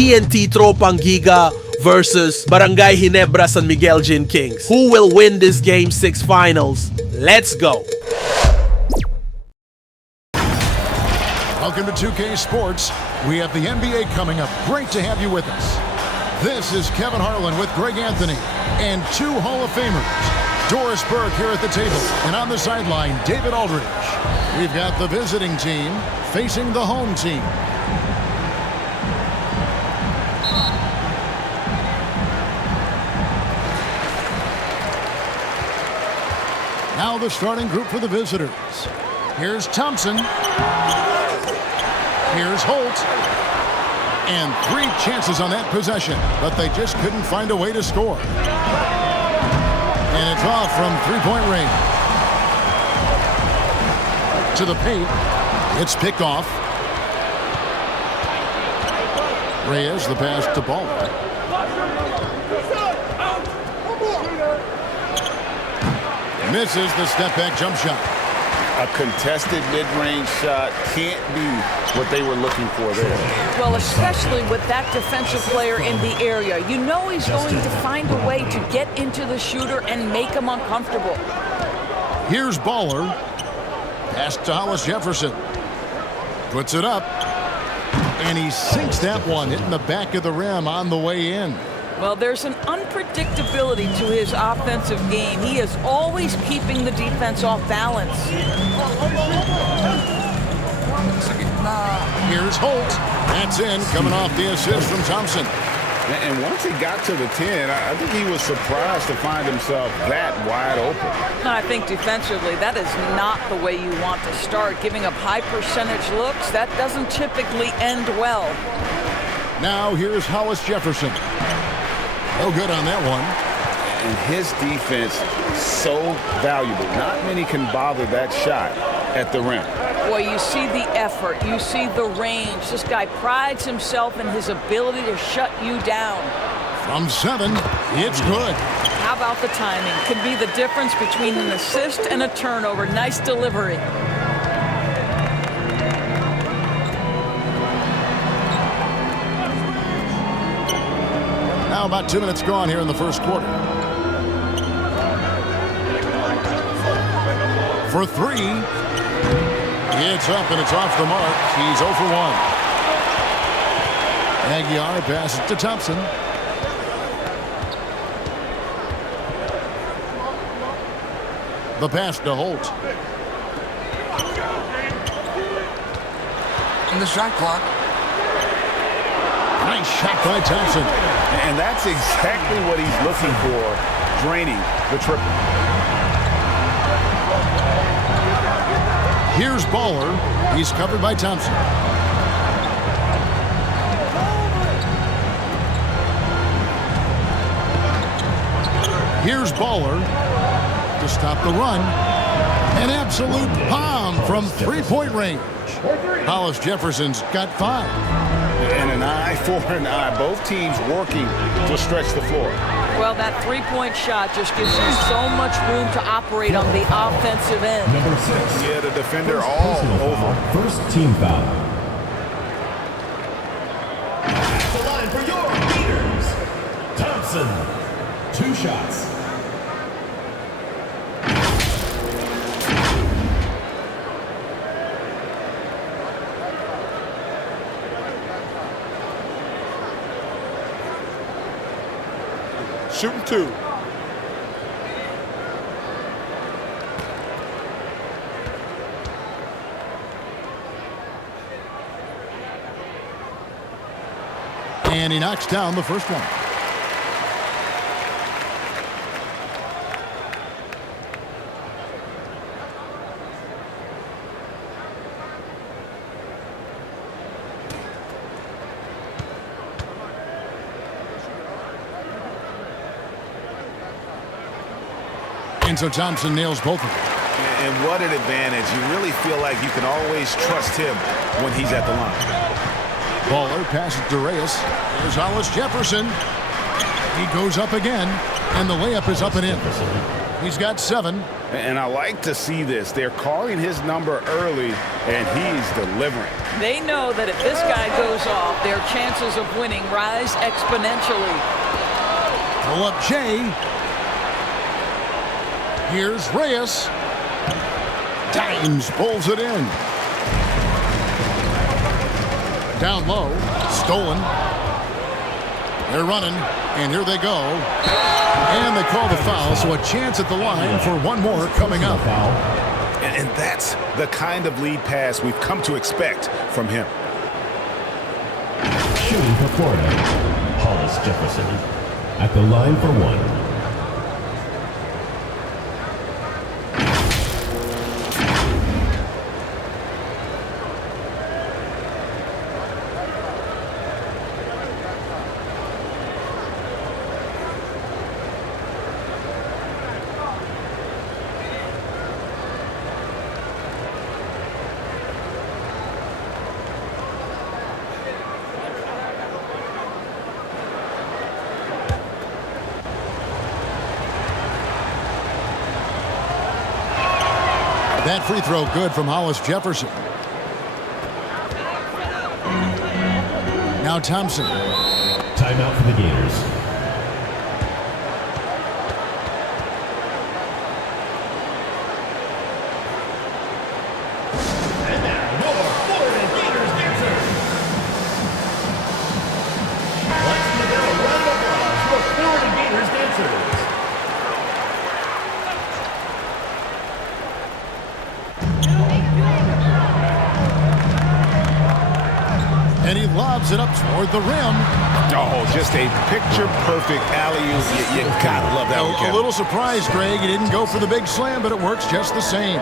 TNT Tropang GIGA versus Barangay Ginebra San Miguel Gin Kings. Who will win this Game 6 finals? Let's go! Welcome to 2K Sports. We have the NBA coming up. Great to have you with us. This is Kevin Harlan with Greg Anthony and two Hall of Famers. Doris Burke here at the table, and on the sideline, David Aldridge. We've got the visiting team facing the home team. Now the starting group for the visitors. Here's Thompson. Here's Holt. And 3 chances on that possession, but they just couldn't find a way to score. And it's off from three-point range. To the paint. It's picked off. Reyes, the pass to Baller. Misses the step-back jump shot. A contested mid-range shot can't be what they were looking for there. Well, especially with that defensive player in the area. You know he's going to find a way to get into the shooter and make him uncomfortable. Here's Baller. Pass to Hollis Jefferson. Puts it up. And he sinks that one, hitting the back of the rim on the way in. Well, there's an unpredictability to his offensive game. He is always keeping the defense off balance. Here's Holt. That's in, coming off the assist from Thompson. And once he got to the 10, I think he was surprised to find himself that wide open. I think defensively, that is not the way you want to start. Giving up high percentage looks, that doesn't typically end well. Now here's Hollis Jefferson. No good on that one. And his defense so valuable. Not many can bother that shot at the rim. Well, you see the effort. You see the range. This guy prides himself in his ability to shut you down. From 7, it's good. How about the timing? Could be the difference between an assist and a turnover. Nice delivery. Now about 2 minutes gone here in the first quarter. For 3. It's up and it's off the mark. He's 0 for 1. Aguiar passes to Thompson. The pass to Holt. And the shot clock. Nice shot by Thompson. And that's exactly what he's looking for, draining the triple. Here's Baller. He's covered by Thompson. Here's Baller to stop the run. An absolute bomb from three-point range. Hollis Jefferson's got 5. And an eye for an eye. Both teams working to stretch the floor. Well, that three-point shot just gives you so much room to operate on the offensive end. Number 6. Yeah, the defender all over. First team foul. At the line for your leaders, Thompson. 2 shots. Shooting 2. And he knocks down the first one. And so Thompson nails both of them. And what an advantage. You really feel like you can always trust him when he's at the line. Baller passes to Reyes. There's Hollis Jefferson. He goes up again, and the layup is up and in. He's got 7. And I like to see this. They're calling his number early, and he's delivering. They know that if this guy goes off, their chances of winning rise exponentially. Pull up Jay. Here's Reyes. Dimes pulls it in. Down low. Stolen. They're running, and here they go. And they call the foul, so a chance at the line for one more coming up. And that's the kind of lead pass we've come to expect from him. Shooting for Florida, Hollis Jefferson at the line for one. That free throw good from Hollis Jefferson. Now Thompson. Timeout for the Gators. And now your Florida Gators dancer. Let's give them a round of applause for Florida Gators dancers. And he lobs it up toward the rim. Oh, just a picture-perfect alley-oop. You gotta love that one, A little surprised, Greg. He didn't go for the big slam, but it works just the same.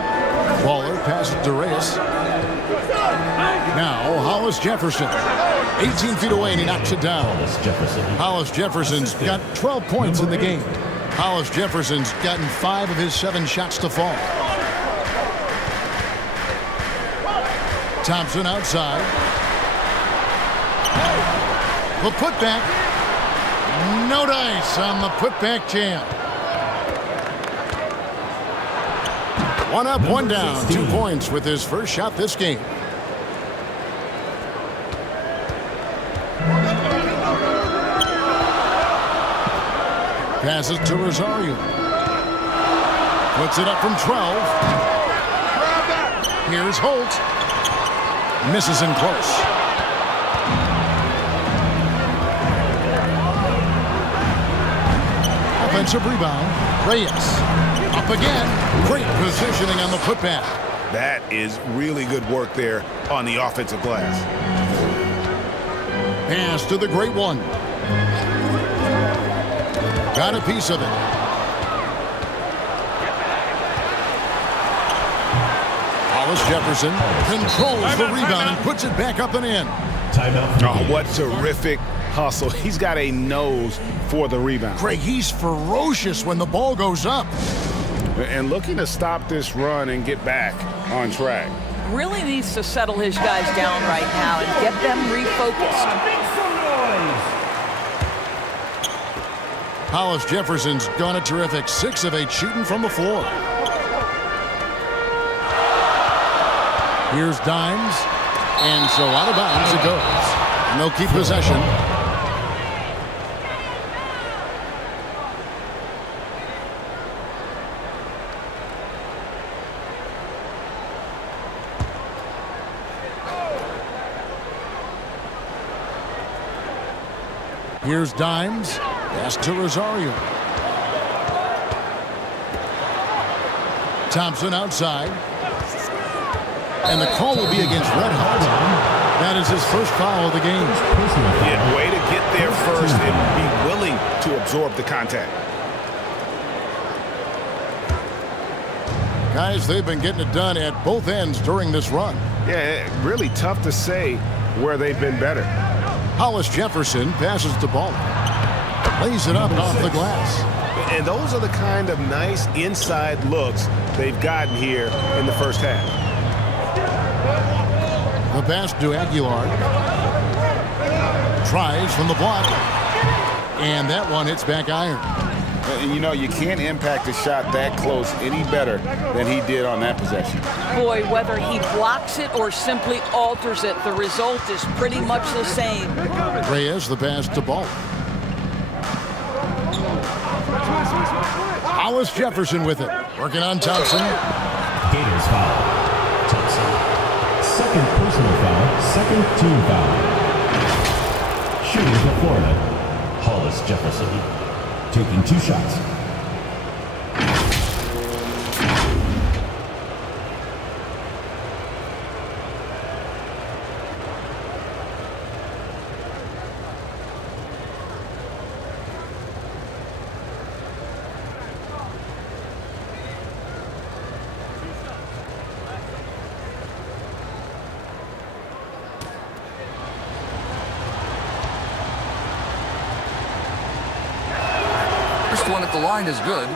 Waller passes to Reyes. Now, Hollis Jefferson. 18 feet away, and he knocks it down. Hollis Jefferson's got 12 points in the game. Hollis Jefferson's gotten 5 of his 7 shots to fall. Thompson outside. The putback. No dice on the putback jam. One up, one down. 2 points with his first shot this game. Passes to Rosario. Puts it up from 12. Here's Holt. Misses in close. Offensive rebound. Reyes. Up again. Great positioning on the putback. That is really good work there on the offensive glass. Pass to the great one. Got a piece of it. Hollis Jefferson controls the rebound and puts it back up and in. Timeout. Oh, what terrific hustle. He's got a nose for the rebound. Greg, he's ferocious when the ball goes up. And looking to stop this run and get back on track. Really needs to settle his guys down right now and get them refocused. Make some noise. Hollis Jefferson's gone a terrific 6 of 8 shooting from the floor. Here's Dimes. And so out of bounds it goes. And they'll keep possession. Here's Dimes. Pass to Rosario. Thompson outside. And the call will be against Red Hot. That is his first foul of the game. Yeah, way to get there first and be willing to absorb the contact. Guys, they've been getting it done at both ends during this run. Yeah, really tough to say where they've been better. Hollis Jefferson passes the ball. Lays it up off the glass. And those are the kind of nice inside looks they've gotten here in the first half. The pass to Aguilar. Tries from the block. And that one hits back iron. And you know, you can't impact a shot that close any better than he did on that possession. Boy, whether he blocks it or simply alters it, the result is pretty much the same. Reyes, the pass to Ball. Hollis Jefferson with it. Working on Thompson. Gators foul. Thompson. Second personal foul. Second team foul. Shooting for Florida. Hollis Jefferson. Taking 2 shots. First one at the line is good.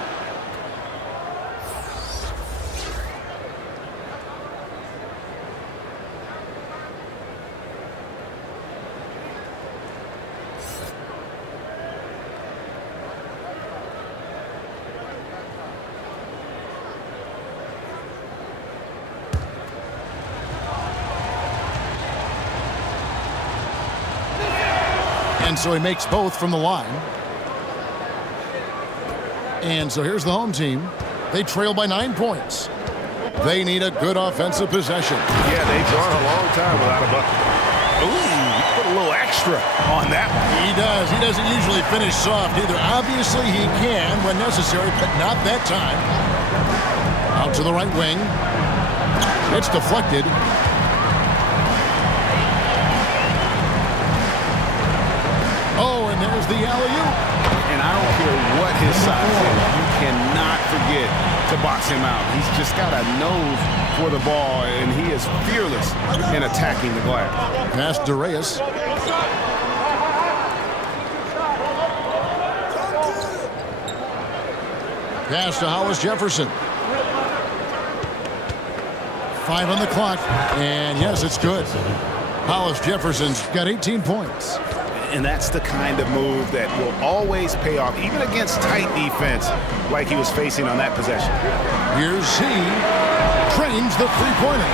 And so he makes both from the line. And so here's the home team. They trail by 9 points. They need a good offensive possession. Yeah, they've gone a long time without a bucket. Ooh, he put a little extra on that one. He does. He doesn't usually finish soft either. Obviously, he can when necessary, but not that time. Out to the right wing. It's deflected. Oh, and there's the alley-oop. And I don't care what his size is, you cannot forget to box him out. He's just got a nose for the ball, and he is fearless in attacking the glass. Pass to Reyes. Pass to Hollis Jefferson. 5 on the clock, and yes, it's good. Hollis Jefferson's got 18 points. And that's the kind of move that will always pay off, even against tight defense like he was facing on that possession. Here's he. Trains the three-pointer.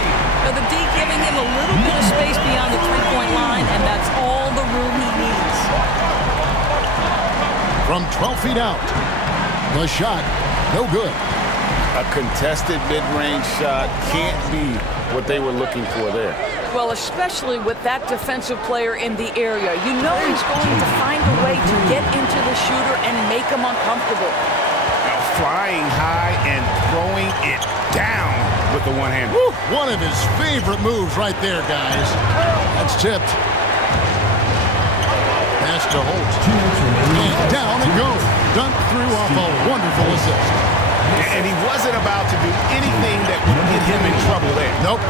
Now the D giving him a little bit of space beyond the three-point line, and that's all the room he needs. From 12 feet out. The shot, no good. A contested mid-range shot can't be what they were looking for there. Well, especially with that defensive player in the area. You know he's going to find a way to get into the shooter and make him uncomfortable. Now flying high and throwing it down with the one hand. Woo, one of his favorite moves right there, guys. That's tipped. Pass to Holt. And down it goes. Dunked through off a wonderful assist. And he wasn't about to do anything that would get him in trouble there. Nope,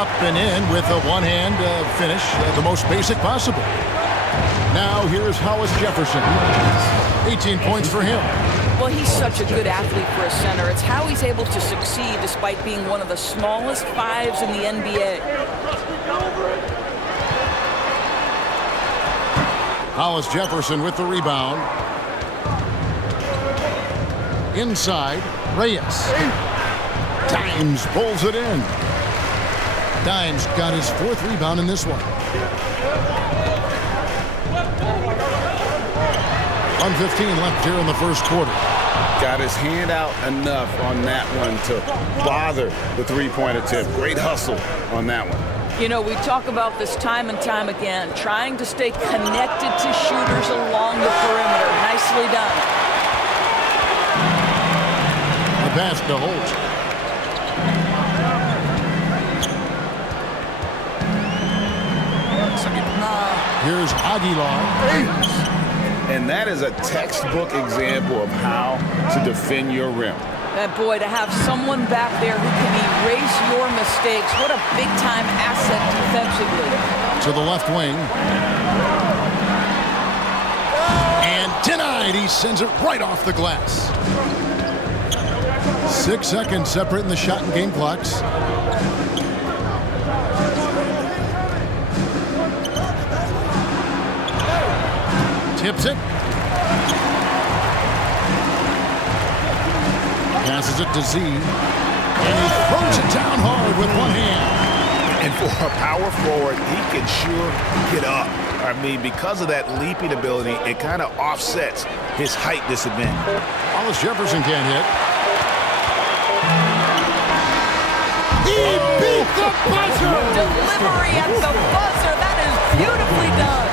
up and in with a one-hand finish, the most basic possible. Now here's Hollis Jefferson. 18 points for him. Well, he's such a good athlete for a center. It's how he's able to succeed despite being one of the smallest fives in the NBA. Hollis Jefferson with the rebound. Inside, Reyes. Dimes pulls it in. Dimes got his 4th rebound in this one. 1:15 left here in the first quarter. Got his hand out enough on that one to bother the three-point attempt. Great hustle on that one. You know, we talk about this time and time again, trying to stay connected to shooters along the perimeter. Nicely done. The pass to Holt. Here's Aguilar. And that is a textbook example of how to defend your rim. That boy, to have someone back there who can erase your mistakes, what a big-time asset defensively. To the left wing. And denied. He sends it right off the glass. 6 seconds separating the shot and game clocks. Tips it. Passes it to Z. And he throws it down hard with one hand. And for a power forward, he can sure get up. I mean, because of that leaping ability, it kind of offsets his height disadvantage. Wallace Jefferson can't hit. He beat the buzzer! Delivery at the buzzer. That is beautifully done.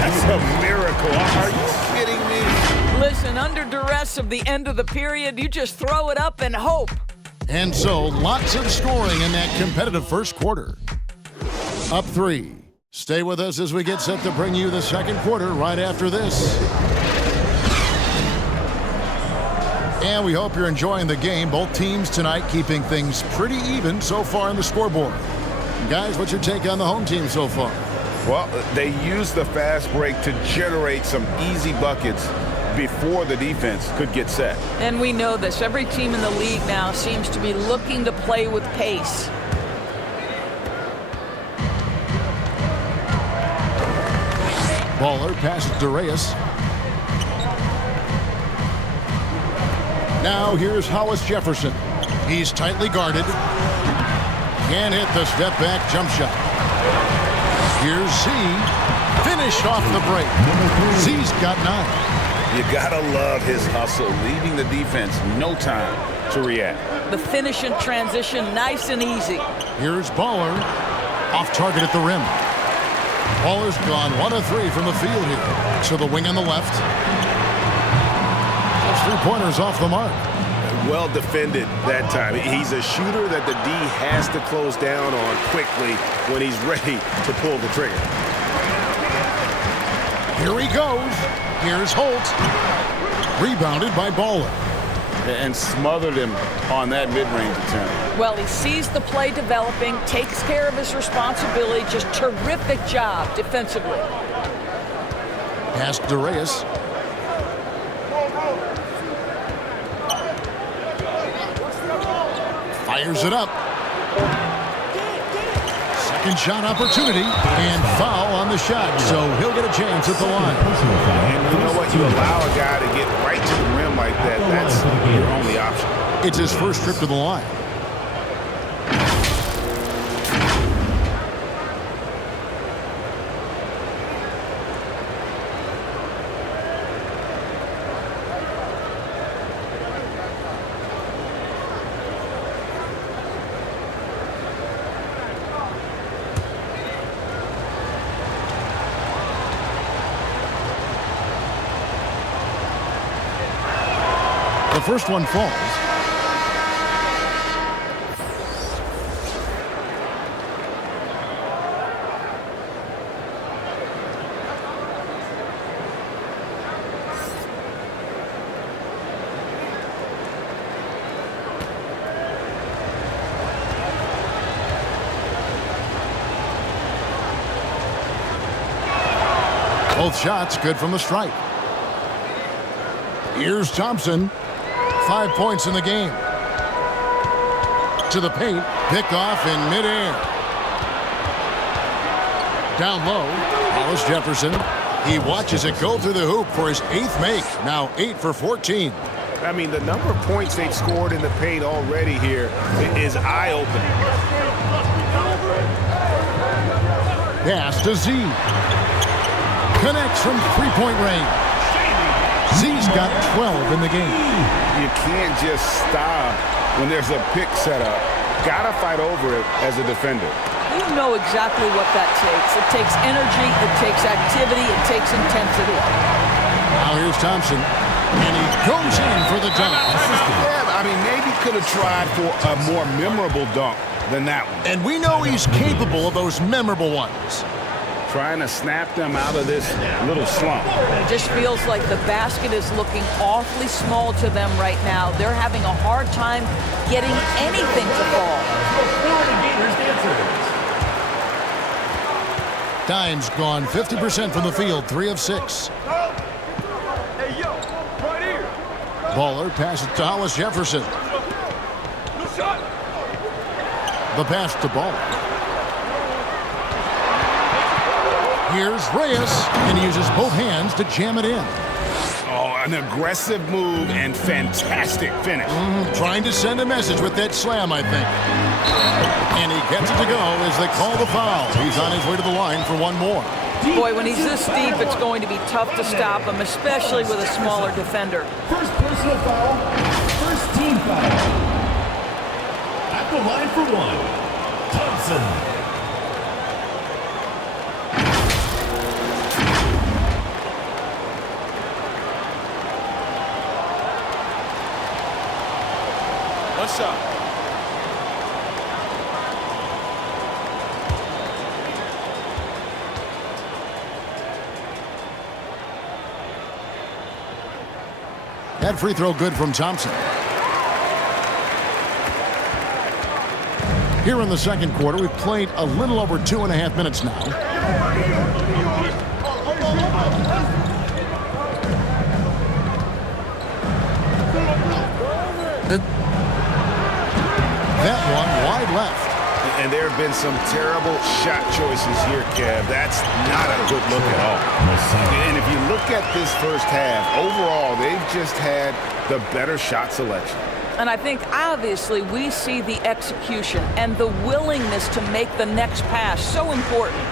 That's a miracle. Are you kidding me? Listen, under duress of the end of the period, you just throw it up and hope. And so, lots of scoring in that competitive first quarter. Up 3. Stay with us as we get set to bring you the second quarter right after this. And we hope you're enjoying the game. Both teams tonight keeping things pretty even so far on the scoreboard. Guys, what's your take on the home team so far? Well, they used the fast break to generate some easy buckets before the defense could get set. And we know this. Every team in the league now seems to be looking to play with pace. Baller passes to Reyes. Now here's Hollis Jefferson. He's tightly guarded. Can't hit the step back jump shot. Here's Z. Finished off the break. Z's got 9. You gotta love his hustle, leaving the defense no time to react. The finish and transition, nice and easy. Here's Baller. Off target at the rim. Baller's gone 1 of 3 from the field here. To the wing on the left. Those 3-pointers off the mark. Well defended that time. He's a shooter that the D has to close down on quickly when he's ready to pull the trigger. Here he goes. Here's Holt. Rebounded by Baller. And smothered him on that mid-range attempt. Well, he sees the play developing, takes care of his responsibility. Just terrific job defensively. Pass to Reyes. Fires it up. Second shot opportunity and foul on the shot, so he'll get a chance at the line. And you know what? You allow a guy to get right to the rim like that. That's your only option. It's his first trip to the line. The first one falls. Both shots good from the stripe. Here's Thompson. 5 points in the game. To the paint. Pick off in midair. Down low. Hollis Jefferson. He watches it go through the hoop for his 8th make. Now 8 for 14. I mean, the number of points they've scored in the paint already here is eye-opening. Pass to Z. Connects from three-point range. Z's got 12 in the game. You can't just stop when there's a pick set up. Gotta fight over it as a defender. You know exactly what that takes. It takes energy, it takes activity, it takes intensity. Now here's Thompson. And he goes in for the dunk. Yeah, I mean, maybe could have tried for a more memorable dunk than that one. And we know he's capable of those memorable ones. Trying to snap them out of this little slump. It just feels like the basket is looking awfully small to them right now. They're having a hard time getting anything to fall. Dime's gone 50% from the field, 3 of 6. Baller passes to Hollis Jefferson. The pass to Baller. Here's Reyes, and he uses both hands to jam it in. Oh, an aggressive move and fantastic finish. Trying to send a message with that slam, I think. And he gets it to go as they call the foul. He's on his way to the line for one more. Boy, when he's this deep, it's going to be tough to stop him, especially with a smaller defender. First personal foul, first team foul. At the line for one, Thompson. One shot. That free throw good from Thompson. Here in the second quarter, we've played a little over 2.5 minutes now. That one wide left. And there have been some terrible shot choices here, Kev. That's not a good look at all. And if you look at this first half, overall, they've just had the better shot selection. And I think, obviously, we see the execution and the willingness to make the next pass so important.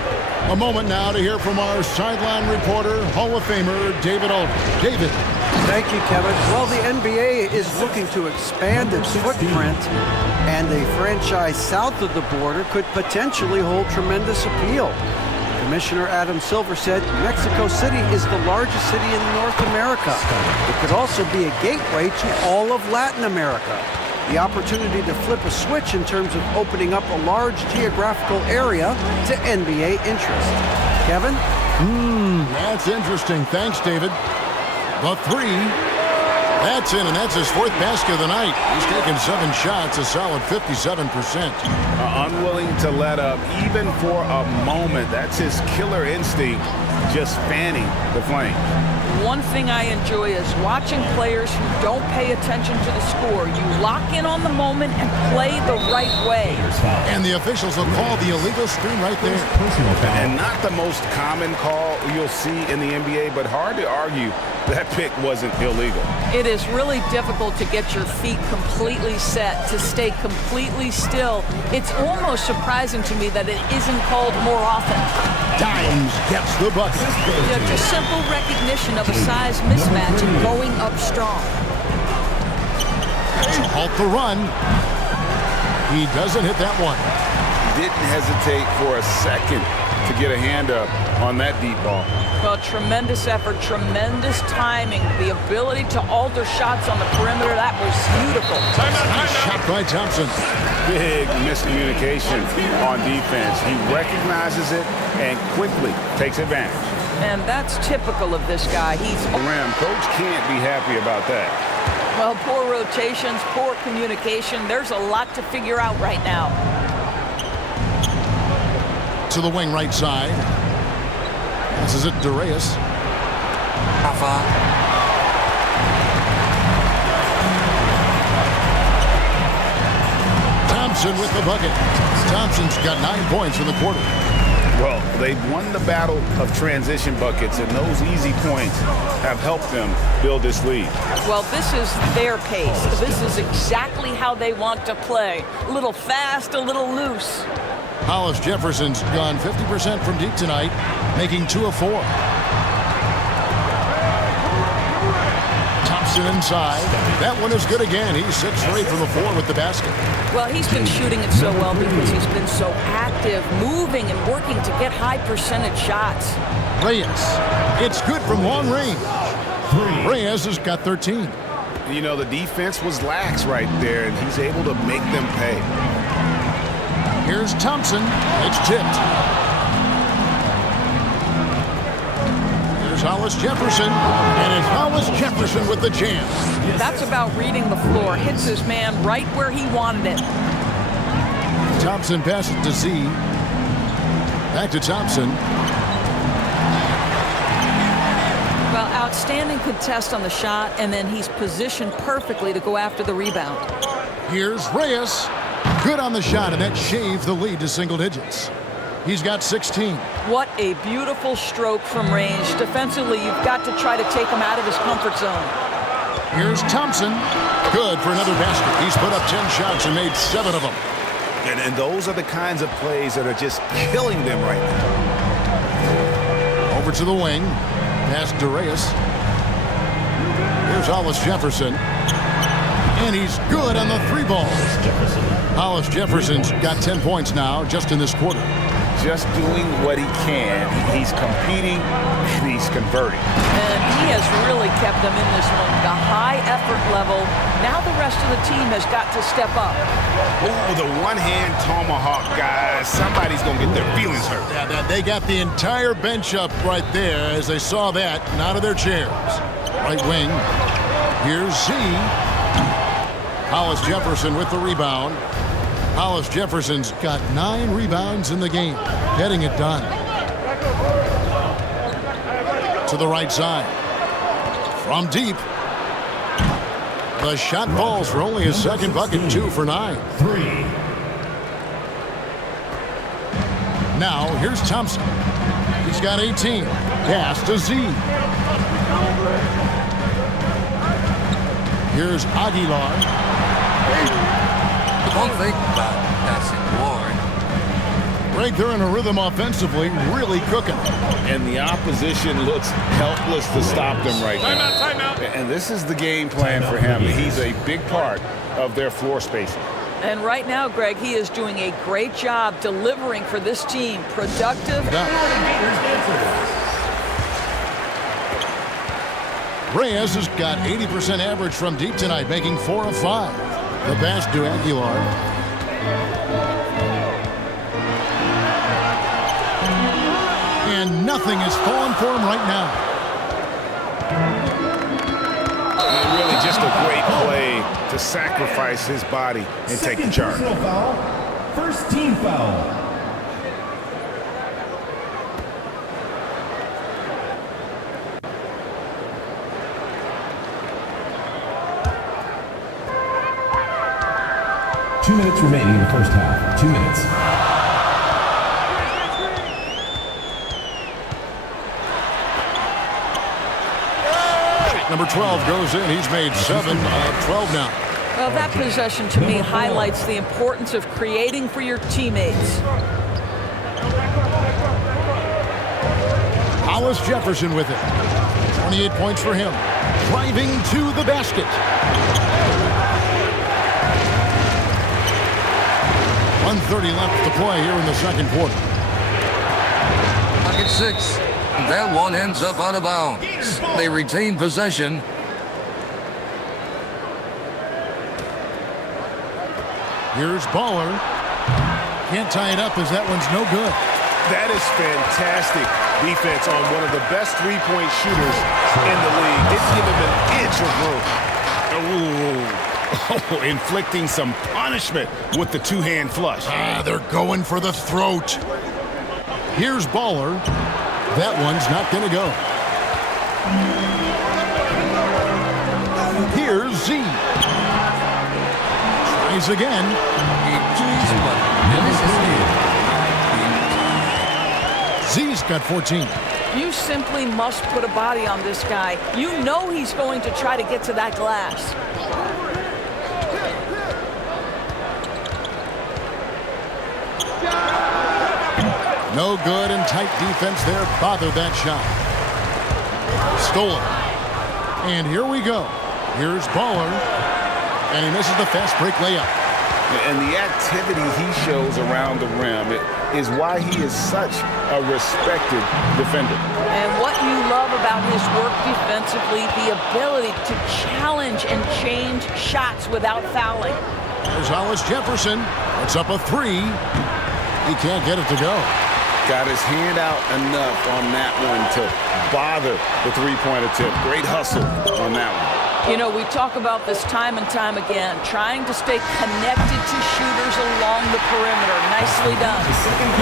A moment now to hear from our sideline reporter, Hall of Famer David Aldridge. David. Thank you, Kevin. Well, the NBA is looking to expand its footprint, and a franchise south of the border could potentially hold tremendous appeal. Commissioner Adam Silver said Mexico City is the largest city in North America. It could also be a gateway to all of Latin America. The opportunity to flip a switch in terms of opening up a large geographical area to NBA interest. Kevin? That's interesting. Thanks, David. The three. That's in, and that's his fourth basket of the night. He's taken 7 shots, a solid 57%. Unwilling to let up, even for a moment. That's his killer instinct, just fanning the flame. One thing I enjoy is watching players who don't pay attention to the score. You lock in on the moment and play the right way. And the officials will call the illegal screen right there. And not the most common call you'll see in the NBA, but hard to argue that pick wasn't illegal. It is really difficult to get your feet completely set, to stay completely still. It's almost surprising to me that it isn't called more often. Dimes gets the bucket. Just simple recognition of a size mismatch and going up strong. To halt the run. He doesn't hit that one. Didn't hesitate for a second to get a hand up on that deep ball. Well, tremendous effort, tremendous timing, the ability to alter shots on the perimeter. That was beautiful. Nice shot by Thompson. Big miscommunication on defense. He recognizes it and quickly takes advantage. And that's typical of this guy. He's Rim. Coach can't be happy about that. well, poor rotations, poor communication. There's a lot to figure out right now. To the wing right side. This is it, Darius. Thompson with the bucket. Thompson's got 9 points in the quarter. Well, they've won the battle of transition buckets, and those easy points have helped them build this lead. Well, this is their pace. This is exactly how they want to play. A little fast, a little loose. Hollis Jefferson's gone 50% from deep tonight, making 2 of 4. Thompson inside. That one is good again. He's 6 for 8 from the floor with the basket. Well, he's been shooting it so well because he's been so active, moving and working to get high percentage shots. Reyes. It's good from long range. Reyes has got 13. You know, the defense was lax right there, and he's able to make them pay. Here's Thompson. It's tipped. Here's Hollis Jefferson. And it's Hollis Jefferson with the jam. That's about reading the floor. Hits his man right where he wanted it. Thompson passes to Z. Back to Thompson. Well, outstanding contest on the shot, and then he's positioned perfectly to go after the rebound. Here's Reyes. Good on the shot, and that shaves the lead to single digits. He's got 16. What a beautiful stroke from range. Defensively, you've got to try to take him out of his comfort zone. Here's Thompson. Good for another basket. He's put up 10 shots and made 7 of them. And those are the kinds of plays that are just killing them right now. Over to the wing. Past Darius. Here's Hollis Jefferson. And he's good on the 3 ball. Hollis Jefferson's got 10 points now just in this quarter. Just doing what he can. He's competing and he's converting. And he has really kept them in this one. The high effort level. Now the rest of the team has got to step up. Oh, the one-hand tomahawk, guys. Somebody's going to get their feelings hurt. Yeah, they got the entire bench up right there as they saw that and out of their chairs. Right wing. Here's Z. Hollis Jefferson with the rebound. Hollis Jefferson's got 9 rebounds in the game, getting it done. To the right side. From deep. The shot falls for only his second bucket, 2 for 9. 3. Now, here's Thompson. He's got 18. Pass to Z. Here's Aguilar. Don't think about passing Ward. Right there in a rhythm offensively, really cooking. And the opposition looks helpless to stop them right now. Timeout. And this is the game plan for him. He's a big part of their floor spacing. And right now, Greg, he is doing a great job delivering for this team. Productive. Reyes has got 80% average from deep tonight, making 4 of 5. The pass to Aguilar. And nothing is falling for him right now. Really just a great play to sacrifice his body and take the charge. First team foul. Two minutes remaining in the first half. 2 minutes. Number 12 goes in. He's made 7 of 12 now. Well, that possession to me highlights the importance of creating for your teammates. Hollis Jefferson with it. 28 points for him. Driving to the basket. 1:30 left to play here in the second quarter. Pocket 6. That one ends up out of bounds. They retain possession. Here's Baller. Can't tie it up as that one's no good. That is fantastic defense on one of the best three-point shooters in the league. Didn't give him an inch of room. Oh, inflicting some punishment with the two-hand flush. They're going for the throat. Here's Baller. That one's not going to go. Here's Z. Tries again. Z's got 14. You simply must put a body on this guy. You know he's going to try to get to that glass. No good and tight defense there. Bothered that shot. Stolen. And here we go. Here's Baller. And he misses the fast break layup. And the activity he shows around the rim is why he is such a respected defender. And what you love about his work defensively, the ability to challenge and change shots without fouling. There's Hollis Jefferson. It's up a 3. He can't get it to go. Got his hand out enough on that one to bother the three-point attempt. Great hustle on that one. You know, we talk about this time and time again, trying to stay connected to shooters along the perimeter. Nicely done.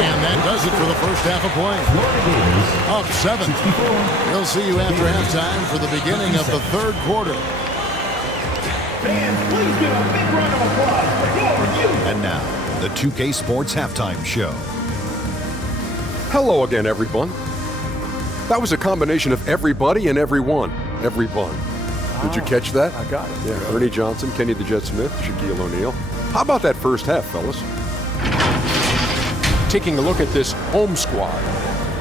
And that does it for the first half of play. Up 7. We'll see you after halftime for the beginning of the third quarter. Fans, please give a big round of applause for your youth. And now, the 2K Sports Halftime Show. Hello again, everyone. That was a combination of everybody and everyone. Everyone. Did you catch that? I got it. Yeah, Ernie Johnson, Kenny the Jet Smith, Shaquille O'Neal. How about that first half, fellas? Taking a look at this home squad.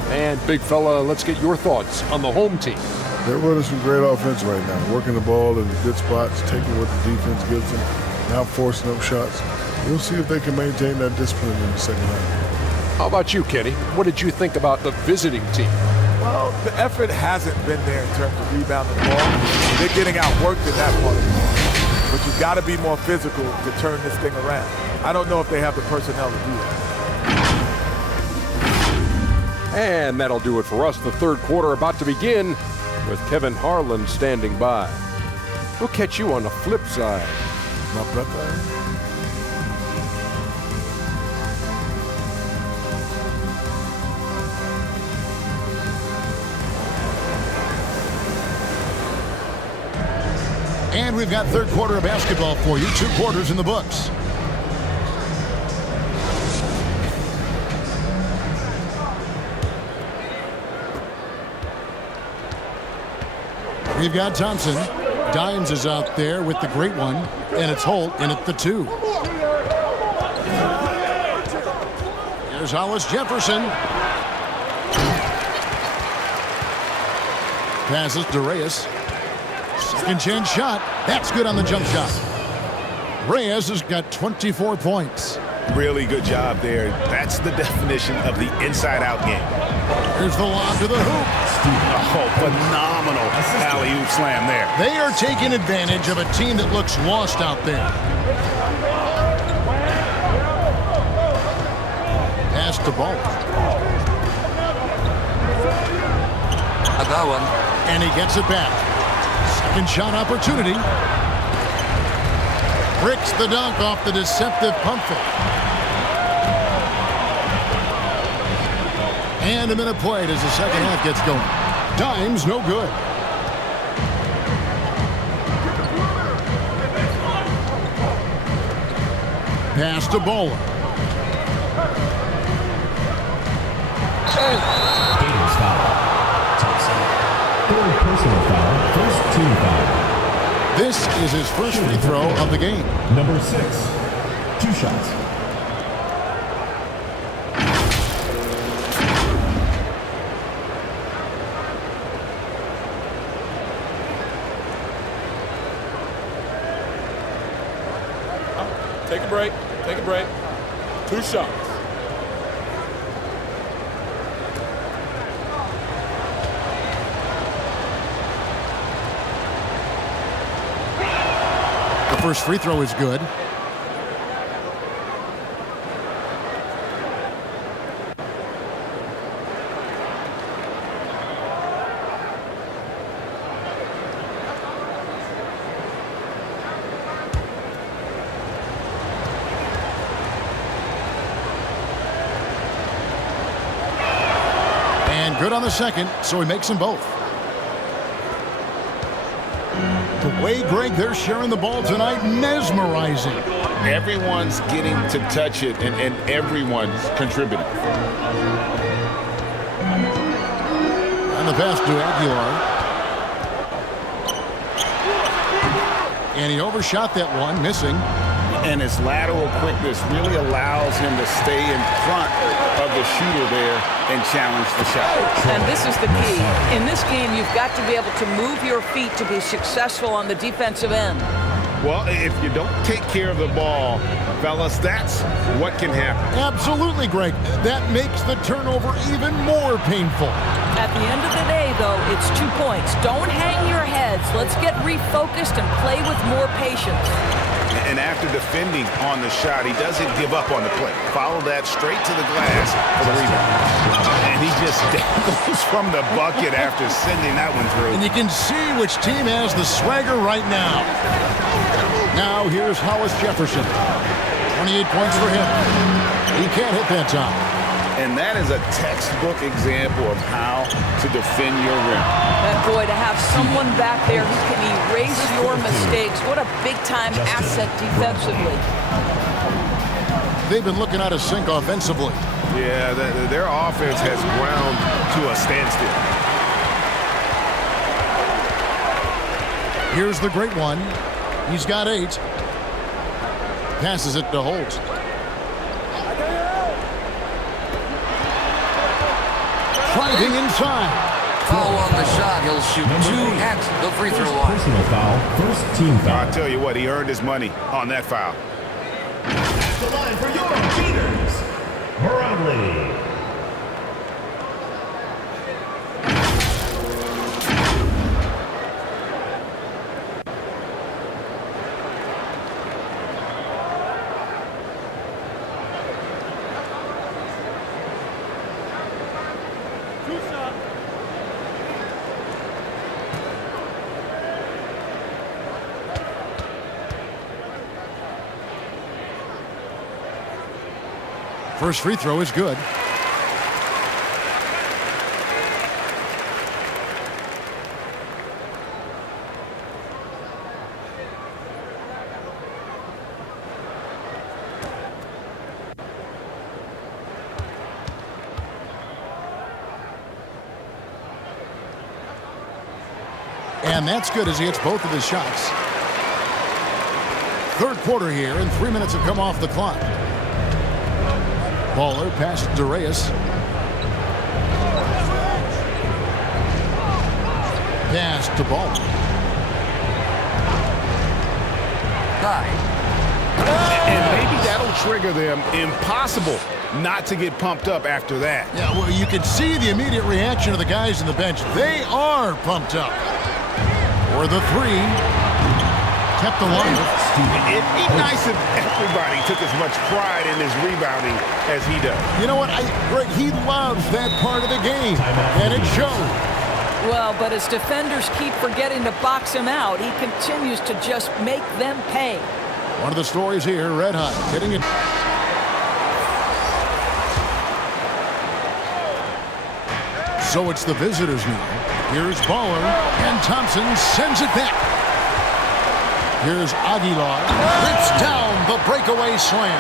And big fella, let's get your thoughts on the home team. They're running some great offense right now, working the ball in good spots, taking what the defense gives them, not forcing up shots. We'll see if they can maintain that discipline in the second half. How about you, Kenny? What did you think about the visiting team? Well, the effort hasn't been there in terms of rebounding the ball. They're getting outworked in that part of the ball. But you've got to be more physical to turn this thing around. I don't know if they have the personnel to do that. And that'll do it for us. The third quarter about to begin with Kevin Harlan standing by. We'll catch you on the flip side. My brother. And we've got third quarter of basketball for you. 2 quarters in the books. We've got Thompson. Dimes is out there with the great one. And it's Holt in at the 2. Here's Hollis Jefferson. Passes to Reyes. Second chance shot. That's good on the jump shot. Reyes has got 24 points. Really good job there. That's the definition of the inside-out game. Here's the lob to the hoop. Oh, phenomenal alley-oop slam there. They are taking advantage of a team that looks lost out there. Pass to Ball. I got one. And he gets it back. Second shot opportunity. Bricks the dunk off the deceptive pump fake. And a minute played as the second half gets going. Dimes no good. Pass to Bowler. Games foul. Thompson. Third personal foul. First team foul. This is his first free throw of the game. Number 6. 2 shots. Take a break. Take a break. 2 shots. The first free throw is good. And good on the second, so he makes them both. The way, Greg, they're sharing the ball tonight, mesmerizing. Everyone's getting to touch it, and everyone's contributing. And the pass to Aguilar. And he overshot that one, missing. And his lateral quickness really allows him to stay in front of the shooter there and challenge the shot. And this is the key. In this game, you've got to be able to move your feet to be successful on the defensive end. Well, if you don't take care of the ball, fellas, that's what can happen. Absolutely, Greg. That makes the turnover even more painful. At the end of the day, though, it's 2 points. Don't hang your heads. Let's get refocused and play with more patience. And after defending on the shot, he doesn't give up on the play. Follow that straight to the glass for the rebound. And he just dangles from the bucket after sending that one through. And you can see which team has the swagger right now. Now here's Hollis Jefferson. 28 points for him. He can't hit that time. And that is a textbook example of how to defend your rim. And boy, to have someone back there who can erase your mistakes, what a big-time asset defensively. They've been looking out of sync offensively. Yeah, their offense has ground to a standstill. Here's the great one. He's got 8. Passes it to Holt. Driving inside. Foul on the shot. He'll shoot 2 at the free throw line. Personal foul. First team foul. I tell you what, he earned his money on that foul. At the line for your Gators, Barangay. First free throw is good. And that's good as he hits both of his shots. Third quarter here, and 3 minutes have come off the clock. Baller passes to Reyes. Pass to Baller. And maybe that'll trigger them. Impossible not to get pumped up after that. Yeah, well, you can see the immediate reaction of the guys on the bench. They are pumped up. For the 3. Kept alive. It'd be nice if everybody took as much pride in his rebounding as he does. You know what, Greg, he loves that part of the game, and it shows. Well, but as defenders keep forgetting to box him out, he continues to just make them pay. One of the stories here, red hot, hitting it. So it's the visitors now. Here's Baller, and Thompson sends it back. Here's Aguilar, rips down the breakaway slam.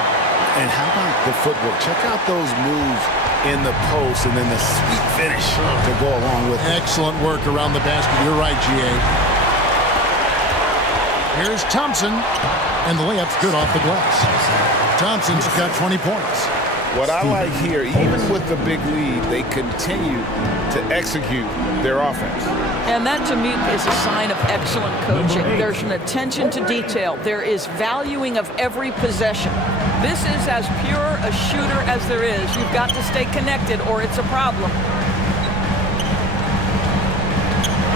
And how about the footwork? Check out those moves in the post and then the sweet finish to go along with it. Excellent work around the basket. You're right, GA. Here's Thompson, and the layup's good off the glass. Thompson's got 20 points. What I like here, even with the big lead, they continue to execute their offense. And that, to me, is a sign of excellent coaching. There's an attention to detail. There is valuing of every possession. This is as pure a shooter as there is. You've got to stay connected or it's a problem.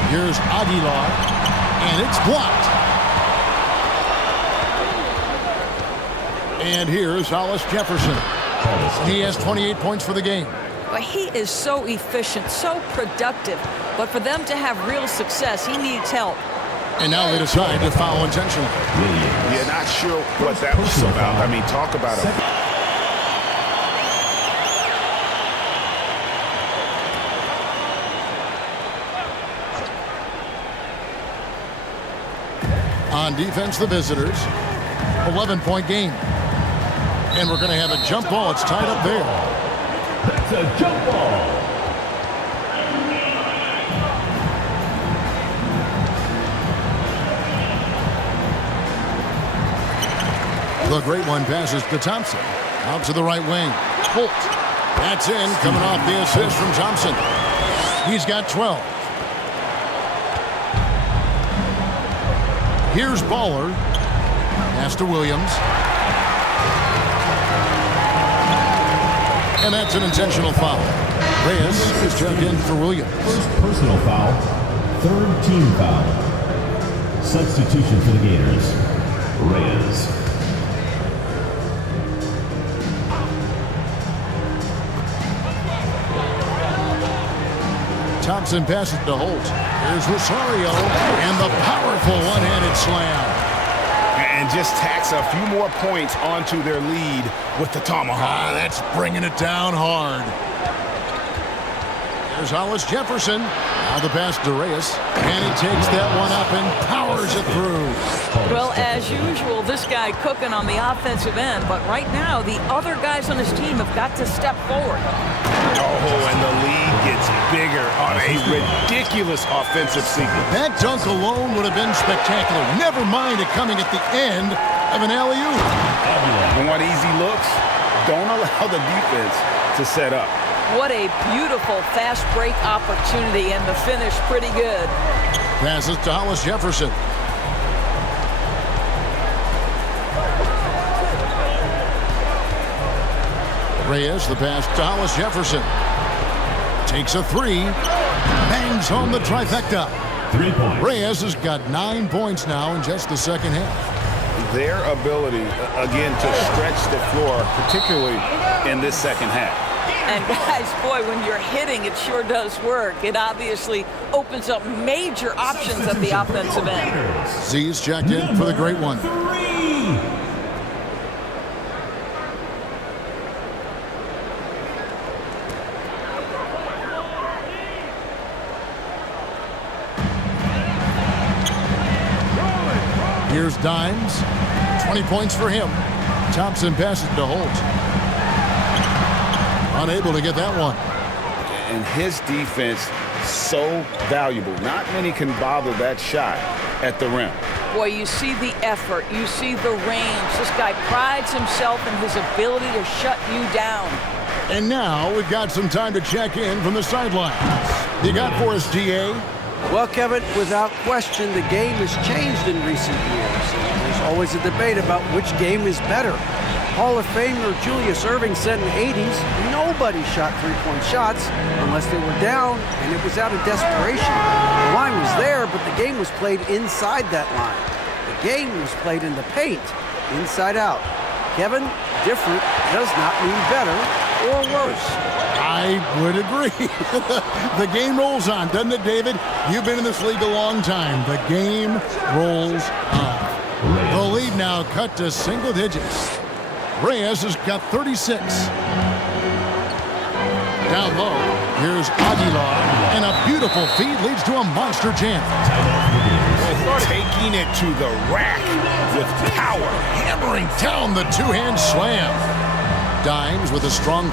Here's Aguilar, and it's blocked. And here's Hollis Jefferson. He has 28 points for the game. But he is so efficient, so productive. But for them to have real success, he needs help. And now they decide to foul intentionally. Yeah, not sure what that was about. I mean, talk about it. On defense, the visitors. 11-point game. And we're going to have a jump ball. It's tied up there. That's a jump ball. The great one passes to Thompson. Out to the right wing. Holt. That's in. Coming off the assist from Thompson. He's got 12. Here's Baller. Pass to Williams. And that's an intentional foul. Reyes is checked in for Williams. First personal foul. Third team foul. Substitution for the Gators. Reyes. Thompson passes to Holt. Here's Rosario. And the powerful one-handed slam. And just tacks a few more points onto their lead with the tomahawk. That's bringing it down hard. There's Hollis Jefferson. Now the pass to Reyes, and he takes that one up and powers it through. Well, as usual, this guy cooking on the offensive end, but right now the other guys on his team have got to step forward. Oh, and the lead gets bigger on a ridiculous offensive sequence. That dunk alone would have been spectacular. Never mind it coming at the end of an alley-oop. Want easy looks? Don't allow the defense to set up. What a beautiful fast break opportunity, and the finish pretty good. Passes to Hollis Jefferson. Reyes, the pass to Hollis Jefferson. Takes a three. Bangs home the trifecta. 3 points. Reyes has got 9 points now in just the second half. Their ability, again, to stretch the floor, particularly in this second half. And guys, boy, when you're hitting, it sure does work. It obviously opens up major options at the offensive end. Z's checked in for the great one. 3. Here's Dimes. 20 points for him. Thompson passes to Holt. Unable to get that one. And his defense so valuable. Not many can bother that shot at the rim. Boy, you see the effort. You see the range. This guy prides himself in his ability to shut you down. And now we've got some time to check in from the sidelines. You got for us, GA? Well, Kevin, without question, the game has changed in recent years. There's always a debate about which game is better. Hall of Famer Julius Erving said in the 80s, nobody shot three-point shots unless they were down, and it was out of desperation. The line was there, but the game was played inside that line. The game was played in the paint, inside out. Kevin, different does not mean better or worse. I would agree. The game rolls on, doesn't it, David? You've been in this league a long time. The game rolls on. The lead now cut to single digits. Reyes has got 36. Down low, here's Aguilar, and a beautiful feed leads to a monster jam. Taking it to the rack with power. Hammering down the two-hand slam. Dimes with a strong...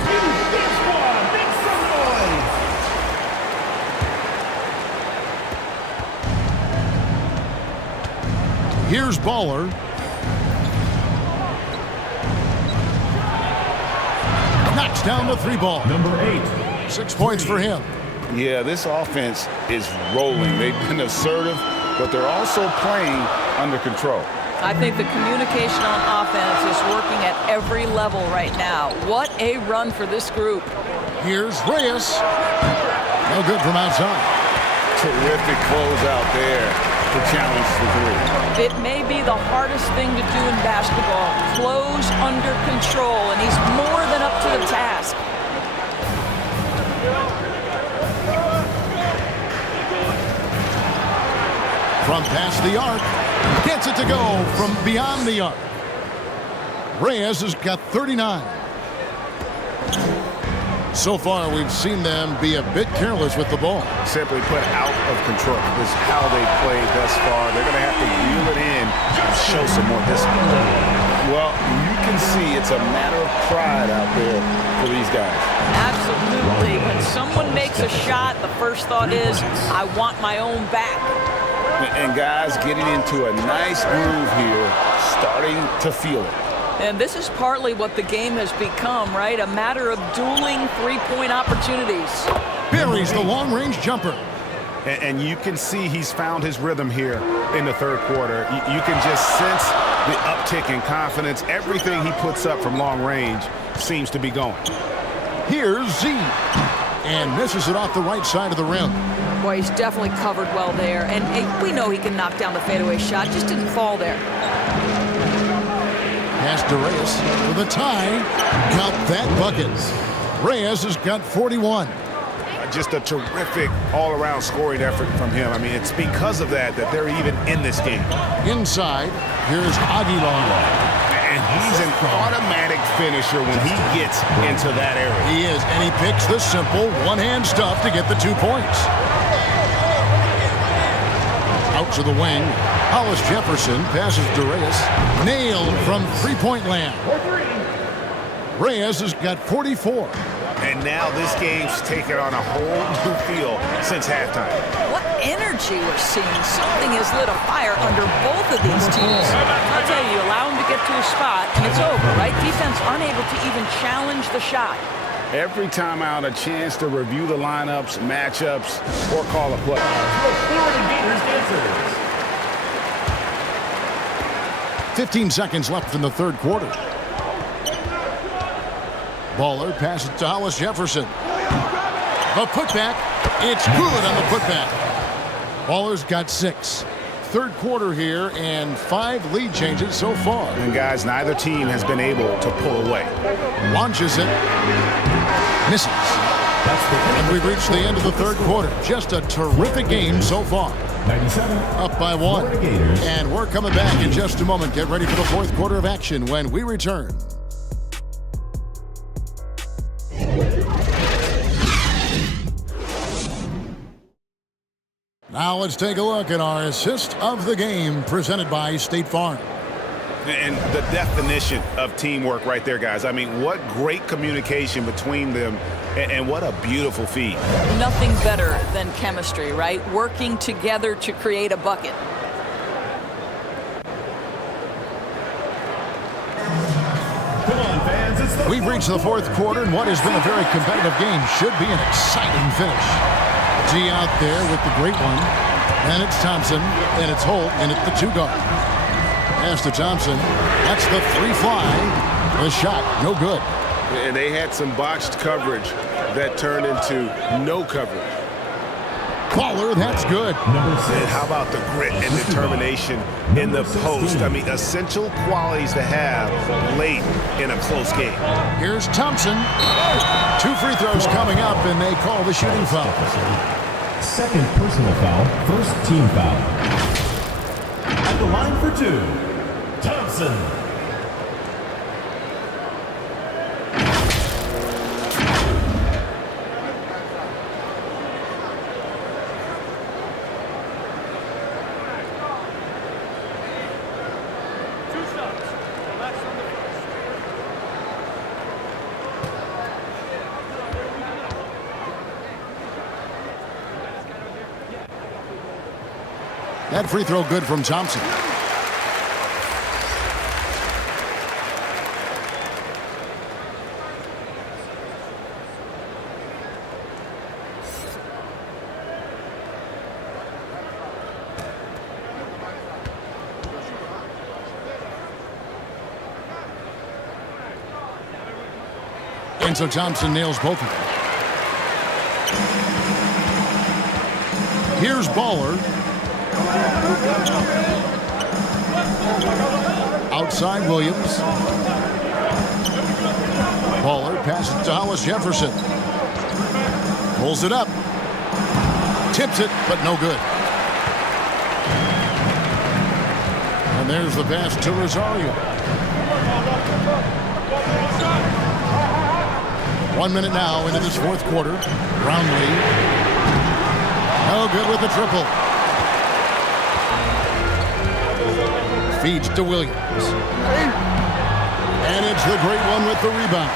Here's Baller. Knocks down the three ball. Number 8. 6 points for him. Yeah, this offense is rolling. They've been assertive, but they're also playing under control. I think the communication on offense is working at every level right now. What a run for this group. Here's Reyes. No good from outside. Terrific close out there to challenge the three. It may be the hardest thing to do in basketball. Close under control, and he's more than up to the task. From past the arc, gets it to go from beyond the arc. Reyes has got 39. So far, we've seen them be a bit careless with the ball. Simply put, out of control. This is how they played thus far. They're going to have to reel it in and show some more discipline. Well, you can see it's a matter of pride out there for these guys. Absolutely. When someone makes a shot, the first thought is, I want my own back. And guys getting into a nice groove here, starting to feel it. And this is partly what the game has become, right? A matter of dueling three-point opportunities. Buries the long-range jumper. And you can see he's found his rhythm here in the third quarter. You can just sense the uptick in confidence. Everything he puts up from long range seems to be going. Here's Z. And misses it off the right side of the rim. Boy, he's definitely covered well there. And we know he can knock down the fadeaway shot. Just didn't fall there. Pass to Reyes for the tie. Count that bucket. Reyes has got 41. Just a terrific all-around scoring effort from him. I mean, it's because of that they're even in this game. Inside, here's Aguilar. And he's an automatic finisher when he gets into that area. He is, and he picks the simple one-hand stuff to get the 2 points. to the wing. Hollis Jefferson passes to Reyes. Nailed from three-point land. Reyes has got 44. And now this game's taken on a whole new feel since halftime. What energy we're seeing. Something has lit a fire under both of these teams. I'll tell you, allow them to get to a spot, and it's over, right? Defense unable to even challenge the shot. Every time out, a chance to review the lineups, matchups, or call a play. 15 seconds left in the third quarter. Baller passes to Hollis Jefferson. The putback. It's good on the putback. Baller's got 6. Third quarter here and 5 lead changes so far. And guys, neither team has been able to pull away. Launches it. Misses. And we've reached the end of the third quarter. Just a terrific game so far. 97. Up by 1. And we're coming back in just a moment. Get ready for the fourth quarter of action when we return. Now let's take a look at our assist of the game presented by State Farm. And the definition of teamwork right there, guys. I mean, what great communication between them, and what a beautiful feed. Nothing better than chemistry, right? Working together to create a bucket. Come on, fans. It's the We've reached the fourth quarter, and what has been a very competitive game should be an exciting finish. G out there with the great one. And it's Thompson, and it's Holt, and it's the 2-guard. Pass to Thompson. That's the 3-fly. The shot, no good. And they had some botched coverage that turned into no coverage. Baller, that's good. And how about the grit and determination in the post? I mean, essential qualities to have late in a close game. Here's Thompson. 2 free throws coming up, and they call the shooting foul. second personal foul, first team foul. At the line for 2, Thompson. That free throw good from Thompson. And so Thompson nails both of them. Here's Baller. Outside Williams. Baller passes to Hollis Jefferson. Pulls it up. Tips it, but no good. And there's the pass to Rosario. 1 minute now into this fourth quarter. Brownlee. No good with the triple. Feeds to Williams. And it's the Great One with the rebound.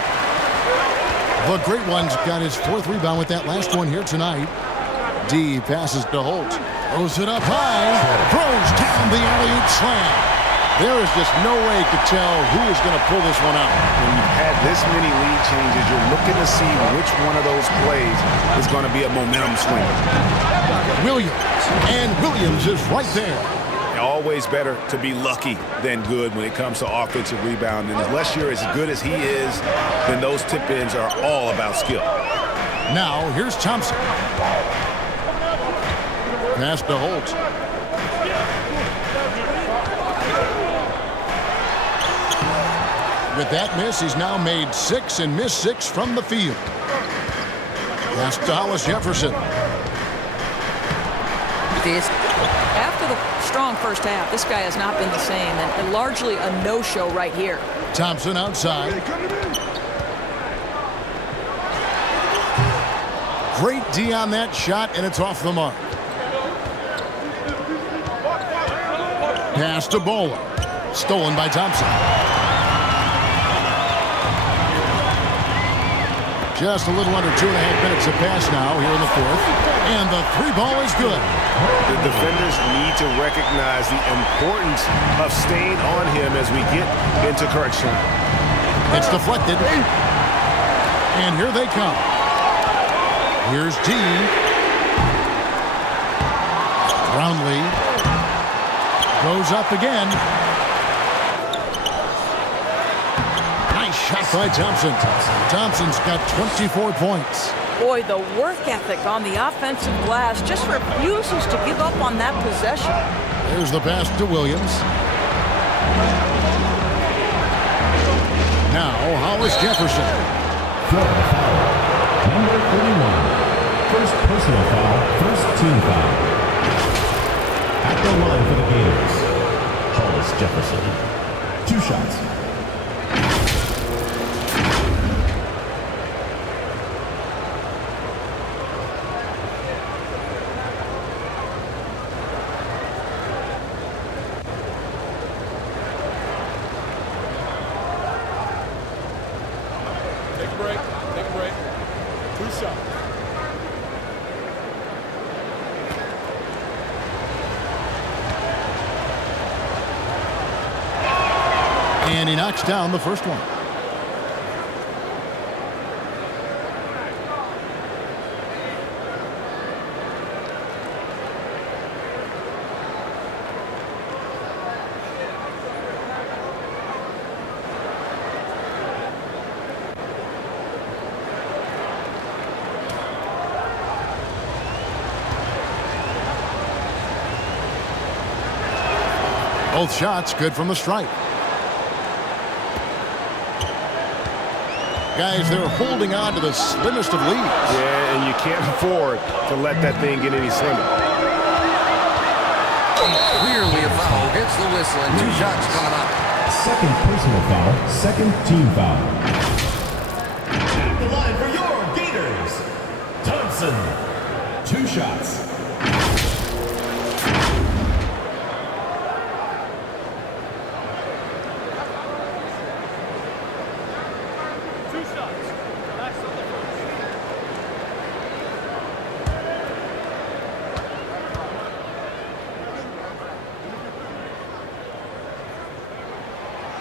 The Great One's got his 4th rebound with that last one here tonight. D passes to Holt. Throws it up high. Throws down the alley-oop slam. There is just no way to tell who is going to pull this one out. When you've had this many lead changes, you're looking to see which one of those plays is going to be a momentum swing. Williams. And Williams is right there. Always better to be lucky than good when it comes to offensive rebound. And unless you're as good as he is, then those tip-ins are all about skill. Now, here's Thompson. Pass to Holt. With that miss, he's now made 6 and missed 6 from the field. Pass to Hollis Jefferson. After the strong first half, this guy has not been the same, and largely a no-show right here. Thompson outside. Great D on that shot, and it's off the mark. Pass to Bowler. Stolen by Thompson. Just a little under 2.5 minutes to pass now here in the fourth. And the three ball is good. The defenders need to recognize the importance of staying on him as we get into correction. It's deflected. And here they come. Here's T. Brownlee goes up again. Nice shot by Thompson. Thompson's got 24 points. Boy, the work ethic on the offensive glass just refuses to give up on that possession. There's the pass to Williams. Now, Hollis Jefferson. Florida foul. Number 31. First personal foul, first team foul. At the line for the Gators, Hollis Jefferson. 2 shots. Take a break. 2 shots. And he knocks down the first one. Both shots good from the stripe. Guys, they're holding on to the slimmest of leads. Yeah, and you can't afford to let that thing get any slimmer. Clearly a foul. Gets the whistle and 2 shots coming up. Second personal foul, second team foul. At the line for your Gators, Thompson. 2 shots.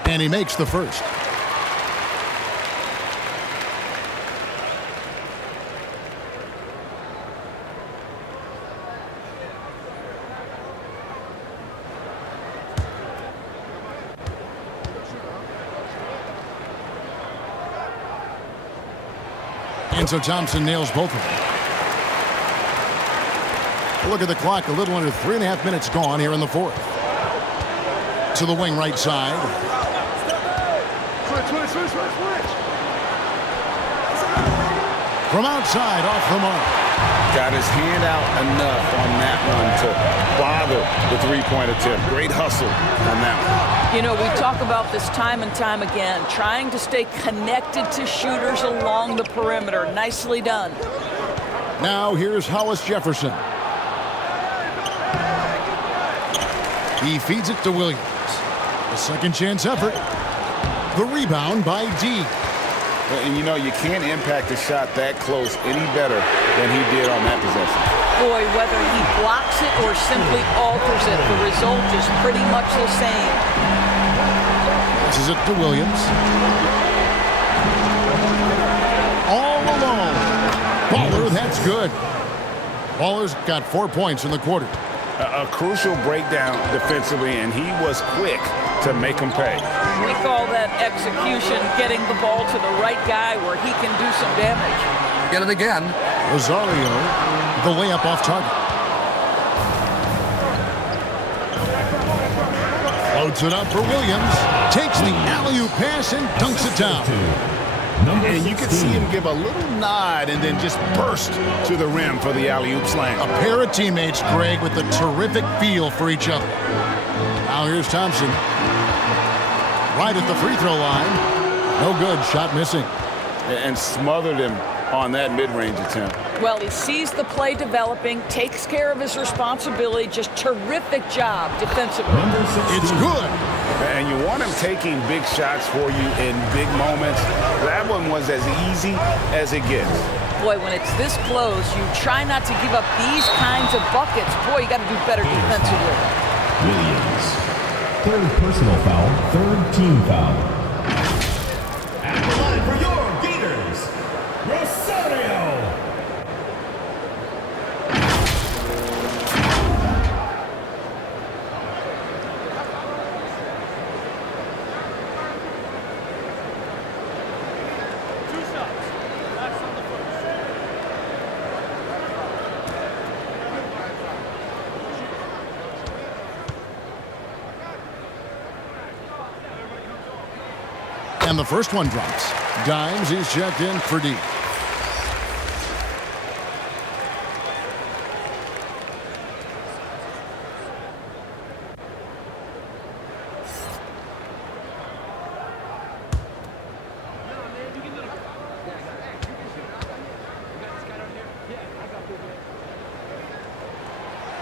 And he makes the first. And so Thompson nails both of them. Look at the clock, a little under 3.5 minutes gone here in the fourth. To the wing right side. Switch. From outside, off the mark. Got his hand out enough on that one to bother the three-point attempt. Great hustle on that one. You know, we talk about this time and time again, trying to stay connected to shooters along the perimeter. Nicely done. Now here's Hollis Jefferson. He feeds it to Williams. A second chance effort. The rebound by D. And you know, you can't impact a shot that close any better than he did on that possession. Boy, whether he blocks it or simply alters it, the result is pretty much the same. Passes it to Williams. All alone. Baller, that's good. Baller's got 4 points in the quarter. A crucial breakdown defensively, and he was quick to make him pay. We call that execution, getting the ball to the right guy where he can do some damage. Get it again. Rosario, the layup off target. Floats it up for Williams. Takes the alley-oop pass and dunks it down. And you can see him give a little nod and then just burst to the rim for the alley-oop slam. A pair of teammates, Greg, with a terrific feel for each other. Now here's Thompson. Right at the free throw line. No good. Shot missing. And smothered him on that mid-range attempt. Well, he sees the play developing, takes care of his responsibility. Just terrific job defensively. It's good. And you want him taking big shots for you in big moments. That one was as easy as it gets. Boy, when it's this close, you try not to give up these kinds of buckets. Boy, you got to do better defensively. Williams. Third personal foul, third team foul. At the line for your Gators, Rosario. And the first one drops. Dimes, he's checked in for D.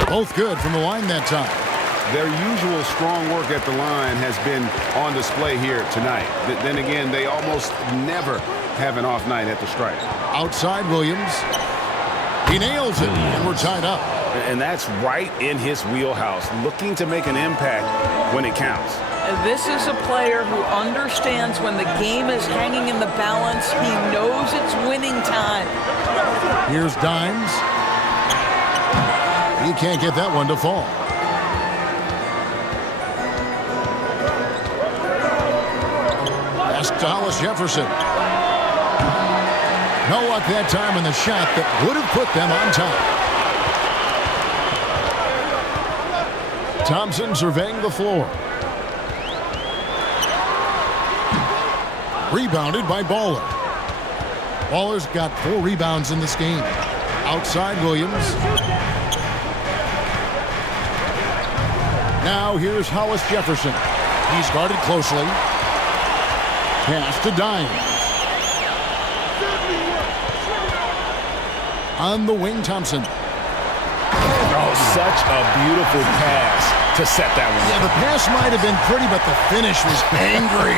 Both good from the line that time. Their usual strong work at the line has been on display here tonight. Then again, they almost never have an off night at the stripe. Outside Williams. He nails it, and we're tied up. And that's right in his wheelhouse, looking to make an impact when it counts. This is a player who understands when the game is hanging in the balance. He knows it's winning time. Here's Dimes. He can't get that one to fall. Pass to Hollis Jefferson. No luck that time in the shot that would have put them on top. Thompson surveying the floor. Rebounded by Baller. Baller's got 4 rebounds in this game. Outside Williams. Now here's Hollis Jefferson. He's guarded closely. Pass to Dimes. On the wing, Thompson. Oh, such a beautiful pass to set that one. Yeah, the pass might have been pretty, but the finish was angry.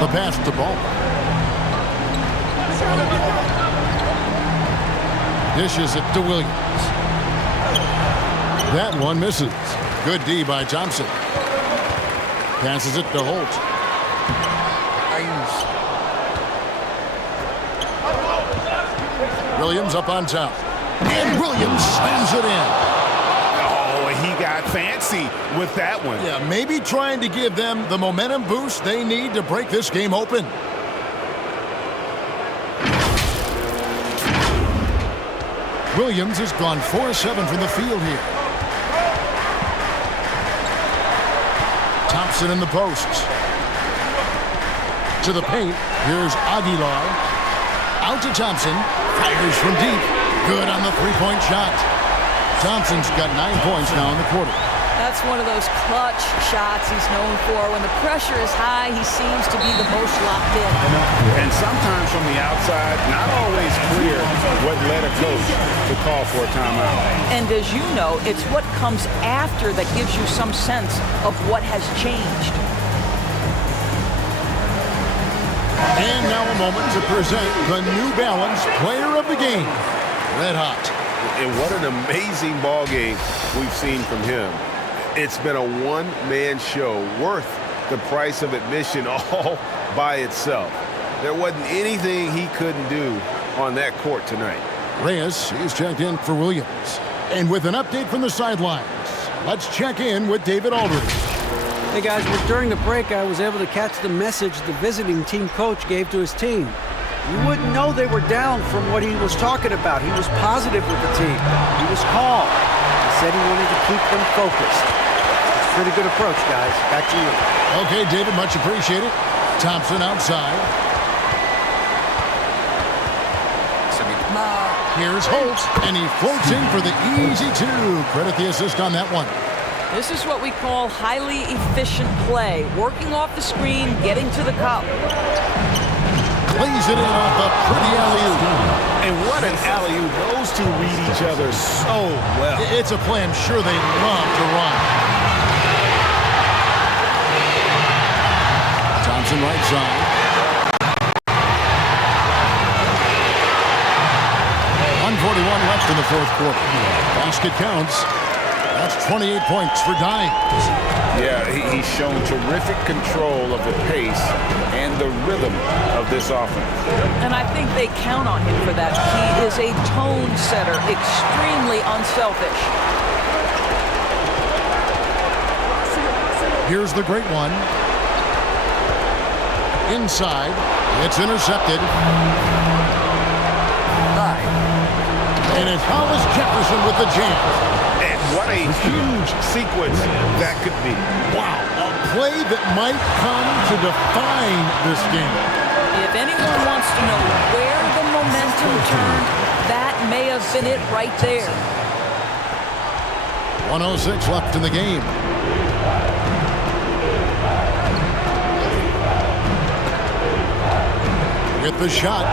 The pass to Ball. Dishes it to Williams. That one misses. Good D by Thompson. Passes it to Holt. Williams up on top. And Williams slams it in. Oh, he got fancy with that one. Yeah, maybe trying to give them the momentum boost they need to break this game open. Williams has gone 4-7 from the field here. Thompson in the posts. To the paint. Here's Aguilar. Out to Thompson. Fires from deep. Good on the three-point shot. Thompson's got 9 points now in the quarter. That's one of those clutch shots he's known for. When the pressure is high, he seems to be the most locked in. And sometimes from the outside, not always clear what led a coach to call for a timeout. And as you know, it's what comes after that gives you some sense of what has changed. And now a moment to present the New Balance Player of the Game. Red hot. And what an amazing ball game we've seen from him. It's been a one-man show worth the price of admission all by itself. There wasn't anything he couldn't do on that court tonight. Reyes, he's checked in for Williams. And with an update from the sidelines, let's check in with David Aldridge. Hey guys, well, during the break I was able to catch the message the visiting team coach gave to his team. You wouldn't know they were down from what he was talking about. He was positive with the team. He was calm. He said he wanted to keep them focused. It's a pretty good approach, guys. Back to you. Okay, David, much appreciated. Thompson outside. Here's Holt, and he floats in for the easy two. Credit the assist on that one. This is what we call highly efficient play. Working off the screen, getting to the cup. Plays it in off a pretty alley-oop. And what an alley-oop. Those two read each other so well. It's a play I'm sure they love to run. Thompson right side. 141 left in the fourth quarter. Basket counts. That's 28 points for Standngs. Yeah, he's shown terrific control of the pace and the rhythm of this offense. And I think they count on him for that. He is a tone setter, extremely unselfish. Here's the great one. Inside. It's intercepted. And it's Hollis Jefferson with the jam. And what a huge sequence that could be. Wow, a play that might come to define this game. If anyone wants to know where the momentum turned, that may have been it right there. 1:06 left in the game. Get the shot.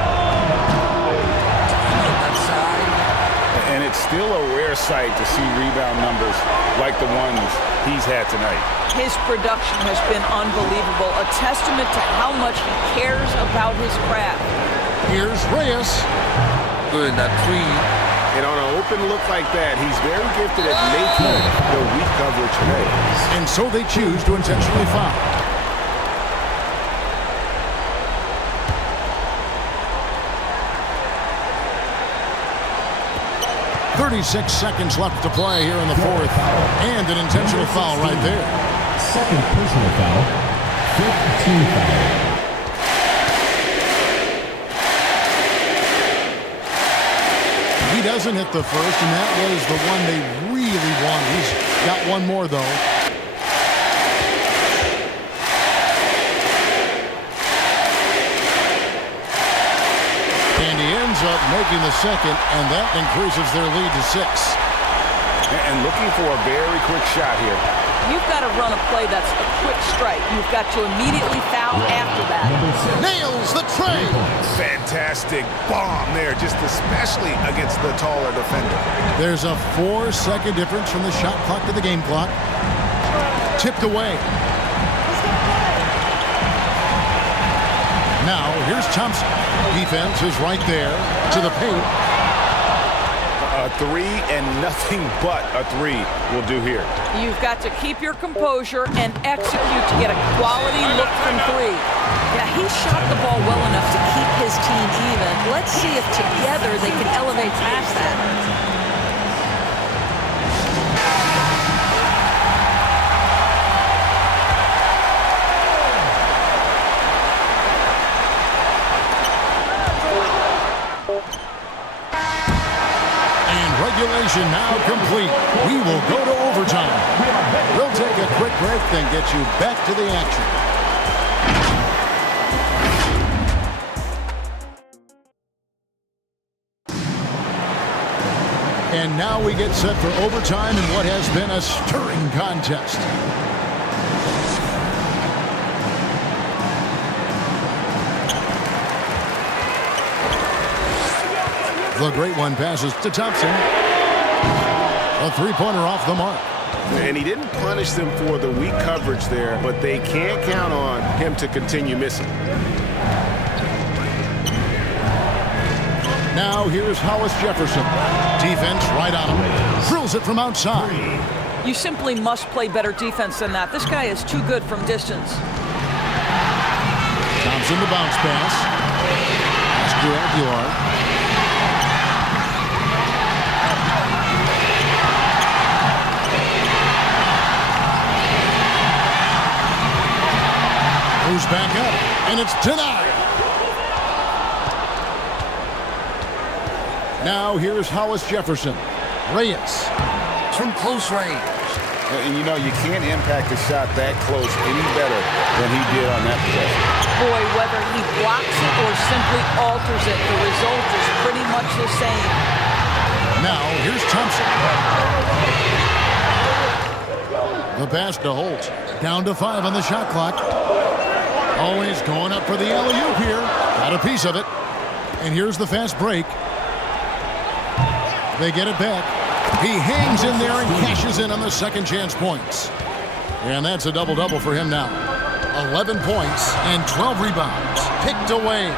And it's still a rare sight to see rebound numbers like the ones he's had tonight. His production has been unbelievable, a testament to how much he cares about his craft. Here's Reyes. Good, that three. And on an open look like that, he's very gifted at making the weak coverage pay. And so they choose to intentionally foul. 36 seconds left to play here in the fourth. And an intentional foul right there. Second personal foul. Fifth team foul. He doesn't hit the first, and that was the one they really wanted. He's got one more, though. And he ends up making the second, and that increases their lead to 6. And looking for a very quick shot here. You've got to run a play that's a quick strike. You've got to immediately foul after that. Nails the tray. Fantastic bomb there, just especially against the taller defender. There's a 4-second difference from the shot clock to the game clock. Tipped away. Now, here's Thompson. Defense is right there to the paint. A three and nothing but a three will do here. You've got to keep your composure and execute to get a quality look from three. Yeah, he shot the ball well enough to keep his team even. Let's see if together they can elevate past that. Regulation now complete. We will go to overtime. We'll take a quick break, then get you back to the action. And now we get set for overtime in what has been a stirring contest. The great one passes to Thompson. A three-pointer off the mark. And he didn't punish them for the weak coverage there, but they can't count on him to continue missing. Now here's Hollis Jefferson. Defense right on him. Drills it from outside. You simply must play better defense than that. This guy is too good from distance. Thompson the bounce pass. That's Aguilar. Moves back up, and it's denied. Now here's Hollis Jefferson. Reyes. From close range. And you know, you can't impact a shot that close any better than he did on that possession. Boy, whether he blocks it or simply alters it, the result is pretty much the same. Now, here's Thompson. The pass to Holt. Down to 5 on the shot clock. Always going up for the alley-oop here. Got a piece of it. And here's the fast break. They get it back. He hangs in there and cashes in on the second chance points. And that's a double-double for him now. 11 points and 12 rebounds. Picked away.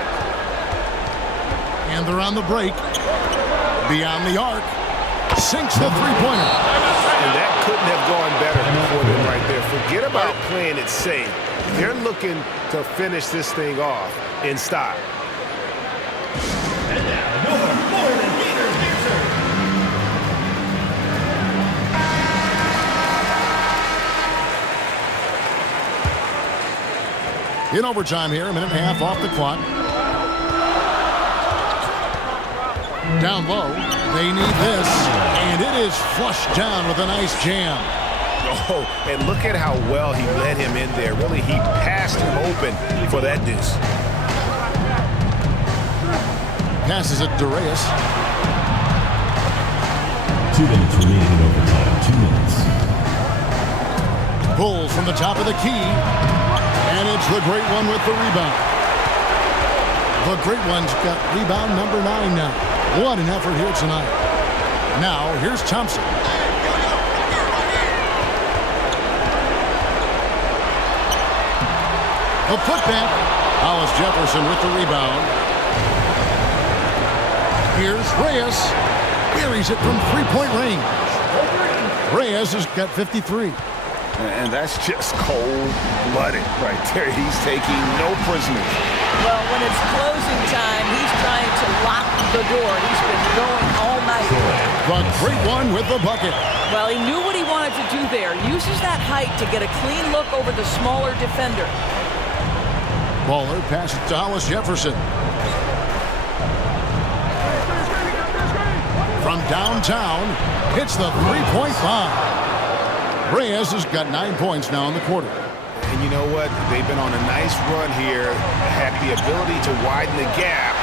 And they're on the break. Beyond the arc. Sinks the three-pointer. And that couldn't have gone better for them right there. Forget about playing it safe. They're looking to finish this thing off in style. In overtime here, a minute and a half off the clock. Down low, they need this, and it is flushed down with a nice jam. Oh, and look at how well he led him in there. Really, he passed him open for that deuce. Passes it to Reyes. 2 minutes remaining in overtime. 2 minutes. Pulls from the top of the key. And it's the Great One with the rebound. The Great One's got rebound number 9 now. What an effort here tonight. Now, here's Thompson. A putback. Hollis Jefferson with the rebound. Here's Reyes. Buries it from three-point range. Reyes has got 53. And that's just cold-blooded right there. He's taking no prisoners. Well, when it's closing time, he's trying to lock the door. He's been going all night. The Great One with the bucket. Well, he knew what he wanted to do there. Uses that height to get a clean look over the smaller defender. Baller passes to Hollis Jefferson. From downtown, hits the three-point bomb. Reyes has got 9 points now in the quarter. And you know what? They've been on a nice run here, had the ability to widen the gap.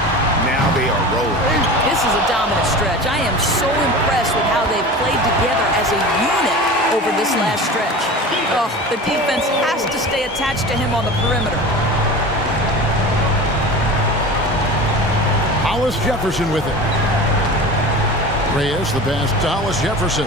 Now they are rolling. This is a dominant stretch. I am so impressed with how they've played together as a unit over this last stretch. Oh, the defense has to stay attached to him on the perimeter. Hollis Jefferson with it. Reyes, the pass to Hollis Jefferson.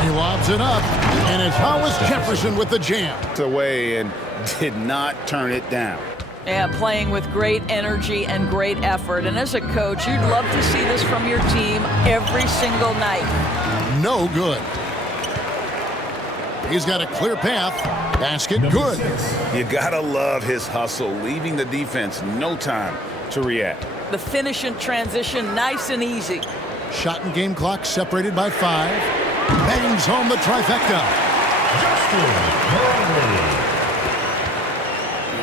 He lobs it up, and it's Hollis Jefferson with the jam. Away and did not turn it down. Yeah, playing with great energy and great effort. And as a coach, you'd love to see this from your team every single night. No good. He's got a clear path. Basket good. You gotta love his hustle, leaving the defense no time to react. The finish and transition, nice and easy. Shot and game clock separated by 5. Bangs home the trifecta.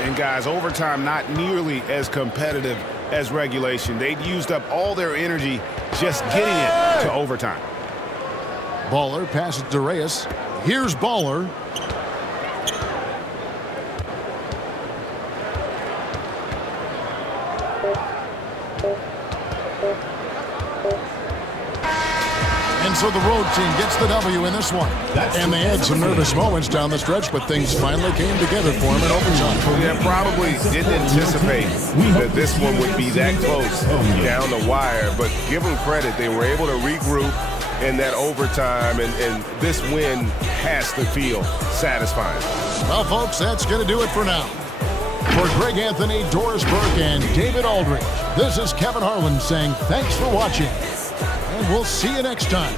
And guys, overtime not nearly as competitive as regulation. They'd used up all their energy just getting it to overtime. Baller passes to Reyes. Here's Baller. And so the road team gets the W in this one. And they had some nervous moments down the stretch, but things finally came together for them in overtime. Yeah, probably didn't anticipate that this one would be that close down the wire, but give them credit. They were able to regroup in that overtime, and this win has to feel satisfying. Well, folks, that's going to do it for now. For Greg Anthony, Doris Burke, and David Aldridge, this is Kevin Harlan saying thanks for watching. And we'll see you next time.